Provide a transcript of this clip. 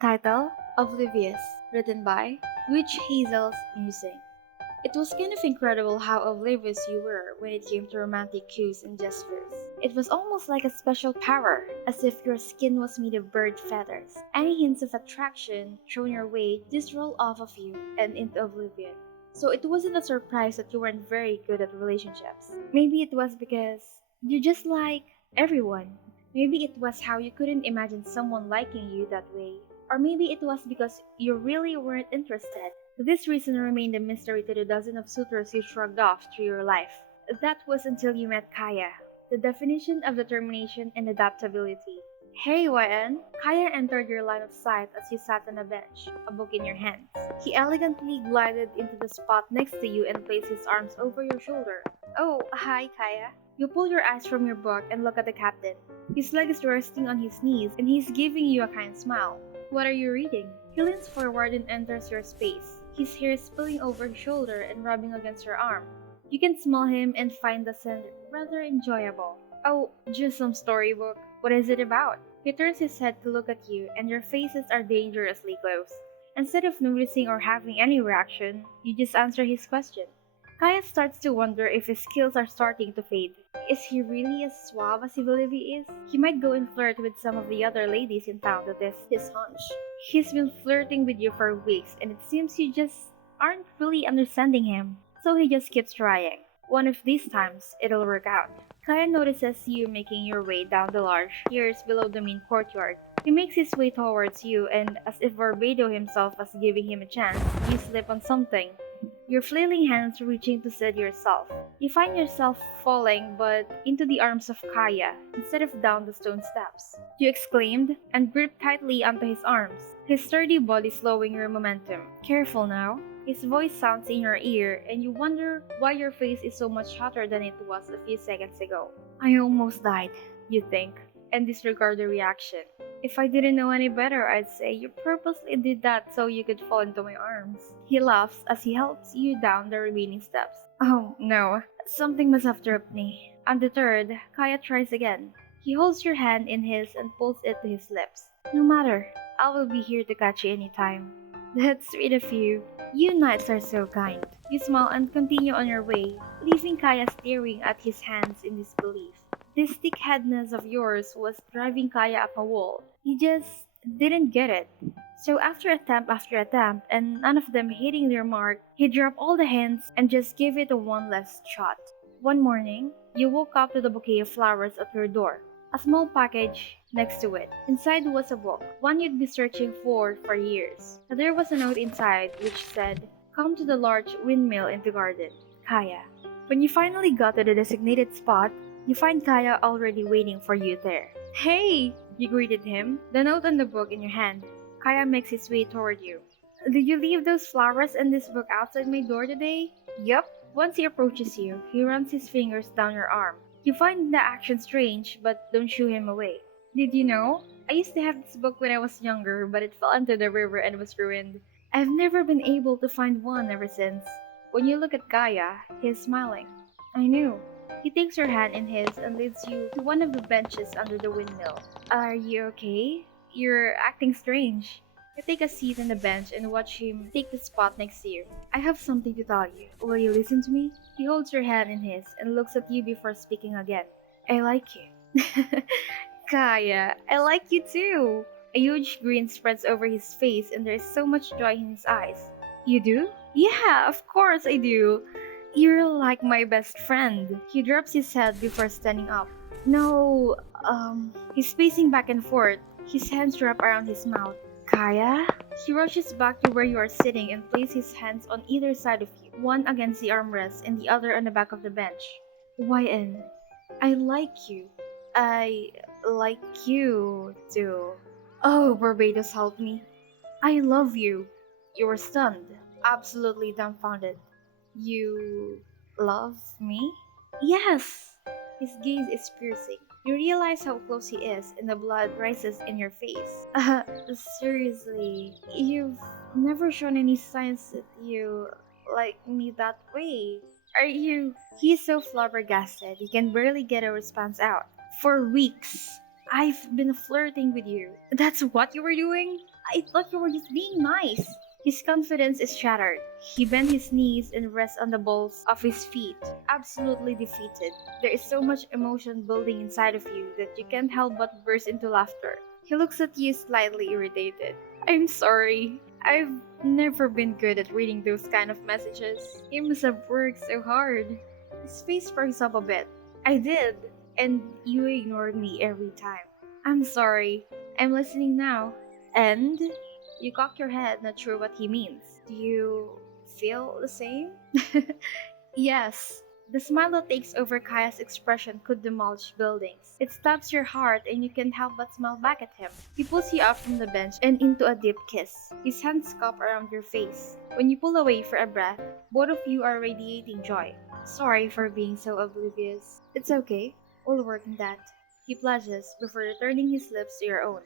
Title: Oblivious, written by Witch Hazel's Musing. It was kind of incredible how oblivious you were when it came to romantic cues and gestures. It was almost like a special power, as if your skin was made of bird feathers. Any hints of attraction thrown your way just roll off of you and into oblivion. So it wasn't a surprise that you weren't very good at relationships. Maybe it was because you just like everyone. Maybe it was how you couldn't imagine someone liking you that way. Or maybe it was because you really weren't interested. This reason remained a mystery to the dozen of suitors you shrugged off through your life. That was until you met Kaeya, the definition of determination and adaptability. Hey, YN! Kaeya entered your line of sight as you sat on a bench, a book in your hands. He elegantly glided into the spot next to you and placed his arms over your shoulder. Oh, hi, Kaeya. You pull your eyes from your book and look at the captain. His leg is resting on his knees and he's giving you a kind smile. What are you reading? He leans forward and enters your space, his hair spilling over his shoulder and rubbing against your arm. You can smell him and find the scent rather enjoyable. Oh, just some storybook. What is it about? He turns his head to look at you and your faces are dangerously close. Instead of noticing or having any reaction, you just answer his question. Kaeya starts to wonder if his skills are starting to fade. Is he really as suave as he believes he is? He might go and flirt with some of the other ladies in town to test his hunch. He's been flirting with you for weeks and it seems you just aren't really understanding him. So he just keeps trying. One of these times, it'll work out. Kaeya notices you making your way down the large stairs below the main courtyard. He makes his way towards you and, as if Barbados himself was giving him a chance, you slip on something. Your flailing hands reaching to steady yourself. You find yourself falling, but into the arms of Kaeya, instead of down the stone steps. You exclaimed, and gripped tightly onto his arms, his sturdy body slowing your momentum. Careful now. His voice sounds in your ear, and you wonder why your face is so much hotter than it was a few seconds ago. I almost died, you think, and disregard the reaction. If I didn't know any better, I'd say you purposely did that so you could fall into my arms. He laughs as he helps you down the remaining steps. Oh, no. Something must have tripped me. Undeterred, Kaeya tries again. He holds your hand in his and pulls it to his lips. No matter, I will be here to catch you anytime. That's sweet of you. You knights are so kind. You smile and continue on your way, leaving Kaeya staring at his hands in disbelief. This thick-headedness of yours was driving Kaeya up a wall. He just didn't get it. So after attempt, and none of them hitting their mark, he dropped all the hints and just gave it a one last shot. One morning, you woke up to the bouquet of flowers at your door. A small package next to it. Inside was a book, one you'd be searching for years. There was a note inside which said, "Come to the large windmill in the garden, Kaeya." When you finally got to the designated spot, you find Kaeya already waiting for you there. Hey! You greeted him, the note and the book in your hand. Kaeya makes his way toward you. Did you leave those flowers and this book outside my door today? Yup. Once he approaches you, he runs his fingers down your arm. You find the action strange, but don't shoo him away. Did you know? I used to have this book when I was younger, but it fell into the river and was ruined. I've never been able to find one ever since. When you look at Kaeya, he's smiling. I knew. He takes your hand in his and leads you to one of the benches under the windmill. Are you okay? You're acting strange. You take a seat on the bench and watch him take the spot next to you. I have something to tell you. Will you listen to me? He holds your hand in his and looks at you before speaking again. I like you. Kaeya, I like you too. A huge grin spreads over his face and there is so much joy in his eyes. You do? Yeah, of course I do. You're like my best friend. He drops his head before standing up. No, he's pacing back and forth, his hands wrapped around his mouth. Kaeya? He rushes back to where you are sitting and places his hands on either side of you, one against the armrest and the other on the back of the bench. YN, I like you. I like you too. Oh, Barbados, help me. I love you. You were stunned, absolutely dumbfounded. You love me? Yes! His gaze is piercing. You realize how close he is, and the blood rises in your face. Seriously, you've never shown any signs that you like me that way. Are you? He's so flabbergasted, he can barely get a response out. For weeks, I've been flirting with you. That's what you were doing? I thought you were just being nice. His confidence is shattered. He bent his knees and rests on the balls of his feet, absolutely defeated. There is so much emotion building inside of you that you can't help but burst into laughter. He looks at you slightly irritated. I'm sorry. I've never been good at reading those kind of messages. You must have worked so hard. His face perks up a bit. I did, and you ignored me every time. I'm sorry. I'm listening now. And you cock your head, not sure what he means. Do you feel the same? Yes. The smile that takes over Kaya's expression could demolish buildings. It stabs your heart and you can't help but smile back at him. He pulls you up from the bench and into a deep kiss. His hands cup around your face. When you pull away for a breath, both of you are radiating joy. Sorry for being so oblivious. It's okay. We'll work on that. He pledges before returning his lips to your own.